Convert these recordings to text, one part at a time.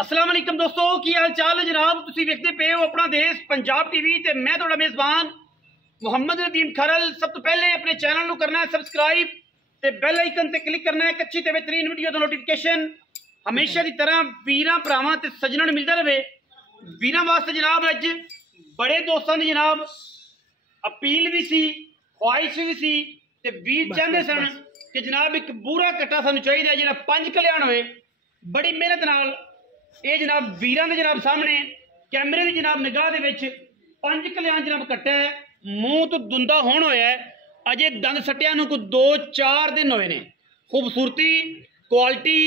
अस्सलाम वालेकुम दोस्तों, की हाल चाल है जनाब। तुसीं वेखदे पे हो अपना देश पंजाब टीवी ते मैं तुहाडा मेज़बान मुहम्मद नदीम खरल। सब तो पहले अपने चैनल नूं करना है सबसक्राइब ते बैल आइकन ते क्लिक करना है एक अच्छी ते बेहतरीन वीडियो दा नोटिफिकेशन हमेशा की तरह वीरां भरावां ते सज्जनां नूं मिलदा रहे। वीरां वास्ते जनाब अज बड़े दोस्तां दी जनाब अपील भी सी, ख्वाहिश भी सी ते वीर चाहते सन कि जनाब एक बूरा कट्टा सानूं चाहिदा जिहड़ा पंज कल्याण होए। बड़ी मेहनत नाल ये जनाब वीरां दे जनाब सामने कैमरे की जनाब निगाह दे विच पंज कल्याण जनाब कट्टा है। मूँह तो दुंदा होण होया है, अजे दंद सट्टिया नूं कोई 2-4 दिन होए ने। खूबसूरती क्वालिटी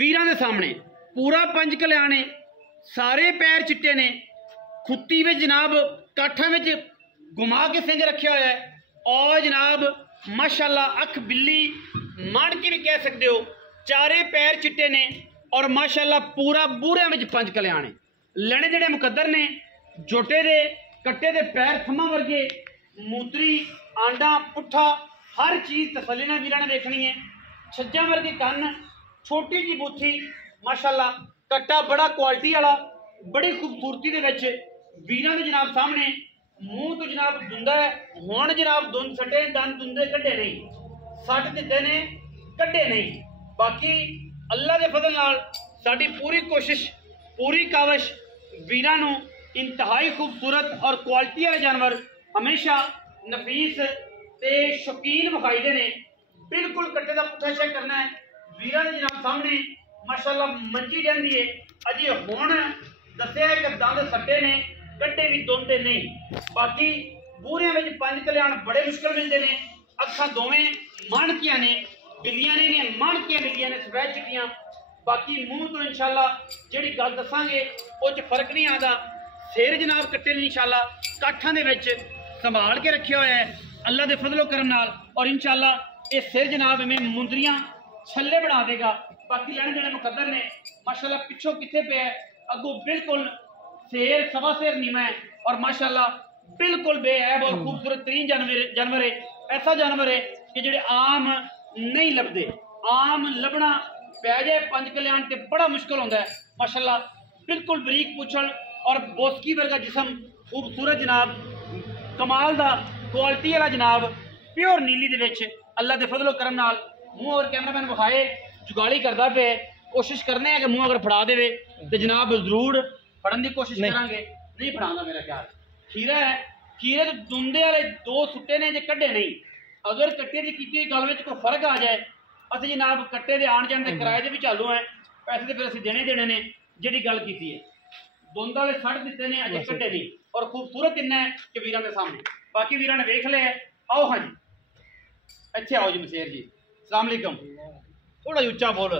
वीरां दे सामने पूरा पंज कल्याण है। सारे पैर चिट्टे ने, खुत्ती में जनाब काठा में घुमा के सिंह रखे हुआ है और जनाब माशाल्लाह अख बिल्ली मान के भी कह सकते हो। चारे पैर चिट्टे ने और माशाल्लाह पूरा बूरे में पंज कल्याण है। लैने जेड़े मुकद्दर ने, जोटे दे कट्टे दे पैर थम्मा वर्गे, मूतरी आंडा पुट्ठा हर चीज़ तसल्ली नाल वीरां ने देखनी है। छज्जा वर्गे कन्न, छोटी जी बूथी, माशाल्लाह कट्टा बड़ा क्वालिटी वाला, बड़ी खूबसूरती दे विच वीरां दे जनाब सामने। मूँह तो जनाब दुंदा है, हुण जनाब दुंद सटे, दंद दुंदे कड्डे नहीं, सट दिते ने कड्डे नहीं। बाकी अल्लाह के फजल नाल साडी पूरी कोशिश पूरी काविश वीरां नूं इंतहाई खूबसूरत और क्वालिटी वाले जानवर हमेशा नफीस ते शौकीन विखाईदे ने। बिल्कुल कट्टे का पुट्ठा चेक करना है वीरां दे जनाब सामने। माशाल्लाह मंजी जांदी है, अजे हुण दस्सिया है कि दंद सट्टे ने, कट्टे भी दुंदे नहीं। बाकी बूरियां विच पंज कल्याण बड़े मुश्किल मिलते हैं। अखां दोवें माणकियां ने, बिल्लियां ने माणकियां बिल्लियां ने सफेद चिट्टियां। बाकी मूँह तो इंशाल्लाह जिहड़ी गल दसांगे उस फर्क नहीं आता। सिर जनाब कट्टे ने इंशाल्लाह काठां दे विच संभाल के रखे हुए है अल्लाह के फजलो करम नाल, और इंशाल्लाह ये सिर जनाब में मुंदरियां छल्ले बना देगा। बाकी लैने देने मुकद्दर ने माशाल्लाह। पिछों किथे पे है, अगों बिल्कुल शेर सवा शेर नीमा है और माशाल्लाह बिल्कुल बेऐब और खूबसूरत तरीन जानवर है। ऐसा जानवर है कि जेडे आम नहीं लभदे, आम लभना पै जाए पंज कल्याण ते बड़ा मुश्किल होता है। माशाल्लाह बिल्कुल बरीक पूछल और बोसकी वर्गा जिसम, खूबसूरत जनाब, कमाल दा क्वालिटी वाला जनाब, प्योर नीली दे विच अल्लाह के फजलो करम नाल। मूँह और कैमरामैन विखाए जुगाली करता पे, कोशिश करने हैं कि मूँह अगर फड़ा दे तो जनाब जरूर फड़न की कोशिश करांगे। नहीं फड़ाना मेरा ख्याल। खीरा है, खीरे तो दुंदे वाले 2 सुट्टे ने जे कड्डे नहीं। अगर कट्टे की कीती गल में कोई फर्क आ जाए, असं जनाब कट्टे के आन जाने के किराए के भी चालू हैं, पैसे तो फिर असं देने ने। जी गल की है दुंद वाले सट दिते ने, अजे कट्टे नहीं, और खूबसूरत इन्ना है कि वीरां के सामने। बाकी वीरां ने वेख लिया। आओ हाँ जी, अच्छे आओ जी मसेर जी, अस्सलाम वालेकुम। थोड़ा उच्चा बोल,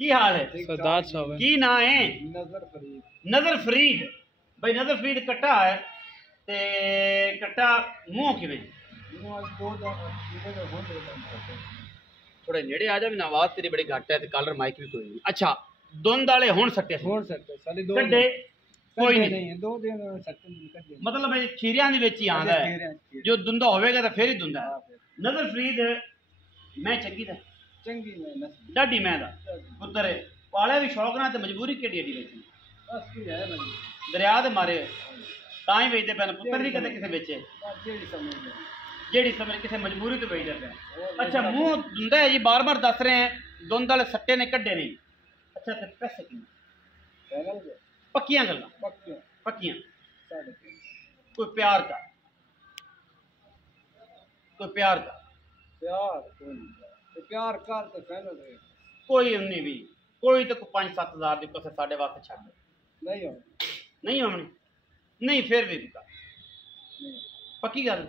की हाल है? सरदार साहब की ना है? नजर फरीद। भाई नजर फरीद कट्टा है ते कट्टा मूँह किवें? थोड़े नेड़े आ जा, भी आवाज तेरी बड़ी घट है, कलर माइक भी कोई नहीं। अच्छा दुंद वाले हुण सट्टे कड्डे कोई नहीं, 2 दिन सट्टे मतलब भाई खीरियां दे विच ही आंदा है। जो दुंदा होवेगा तो फिर ही दुंदा है। नजर फरीद मैं चंगी डाडी मैं दा पुत्तर पाले भी शौक ना, तो मजबूरी केडी एडी बेची दरिया दे मारे तां ही बेचते पे। पुत्तर भी कदे किसे बेचे, जेड़ी समझ किसी मजबूरी तो बेचते पे। अच्छा मूँह दुंदा है जी, बार बार दस रहे हैं दुंद वाले सट्टे ने कड्डे नहीं। अच्छा तो पैसे किन्ने? पक्कियां गल्लां पक्कियां। कोई प्यार का, कोई प्यार का प्यार कर तो कोई उन्नी भी कोई तो 5-7 हज़ार की कुछ साढ़े वास्ते छड़ नहीं होनी नहीं, फिर भी रुका पक्की गल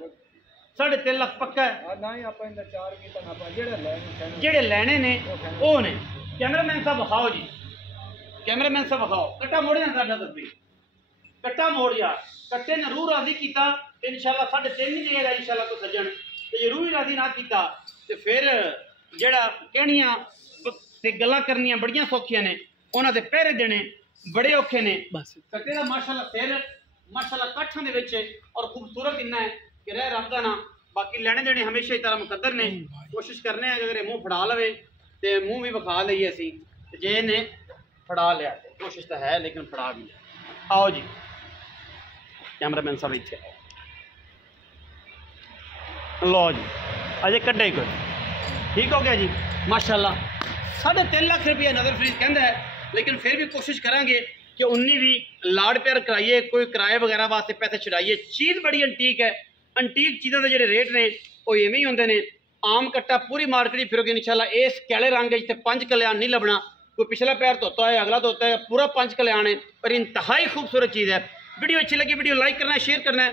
3.5 लाख पक्का है। जेड़े लैने ने वो ने। कैमरामैन साहब विखाओ जी, कैमरामैन साहब विखाओ। कट्टा मोड़ जाता नजर भी, कट्टा मोड़ जा। कट्टे ने रूह राजी किया इंशाल्लाह 3.5 ही देगा इंशाल्लाह को सज्जन। जे रूह राजी ना किया तो फिर जेड़ा कहनियां ते गल्लां करनियां बड़ियां सौखियां ने, उन्हां दे पहरे देने बड़े औखे ने। कट्टे दा माशाल्लाह सिर माशाल्लाह काठां दे विच और खूबसूरत इन्ना है कि रह रब दा ना। बाकी लैने देने हमेशा ही तरह मुकद्दर ने। कोशिश करने अगर मूँह फड़ा लवे तो मूँह भी विखा लईए असीं, जे ने फड़ा लिया कोशिश तो है लेकिन फड़ा भी है। आओ जी कैमरामैन साहब इतने लो जी अजे कड्डे कोई ठीक हो गया जी माशाल्लाह। 3.5 लाख रुपया नज़र फ्रीज कहता है, लेकिन फिर भी कोशिश करांगे कि उन्नी भी लाड़ प्यार कराइए, कोई किराए वगैरह वास्ते पैसे छुड़ाइए। चीज़ बड़ी अंटीक है, अंटीक चीज़ों के जो रेट ने वो इवें ही होंगे ने। आम कट्टा पूरी मार्केट फिरोगे इंशाल्लाह। इस कैले रंग जिते 5 कल्याण नहीं लभना, कोई पिछला पैर धोता है अगला धोता है, पूरा 5 कल्याण है पर इंतहाई खूबसूरत चीज़ है। वीडियो अच्छी लगी वीडियो लाइक करना है, शेयर करना है,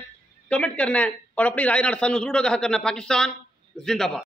कमेंट करना है और अपनी राय नाल सानू जरूर आगाह करना है। पाकिस्तान जिंदाबाद।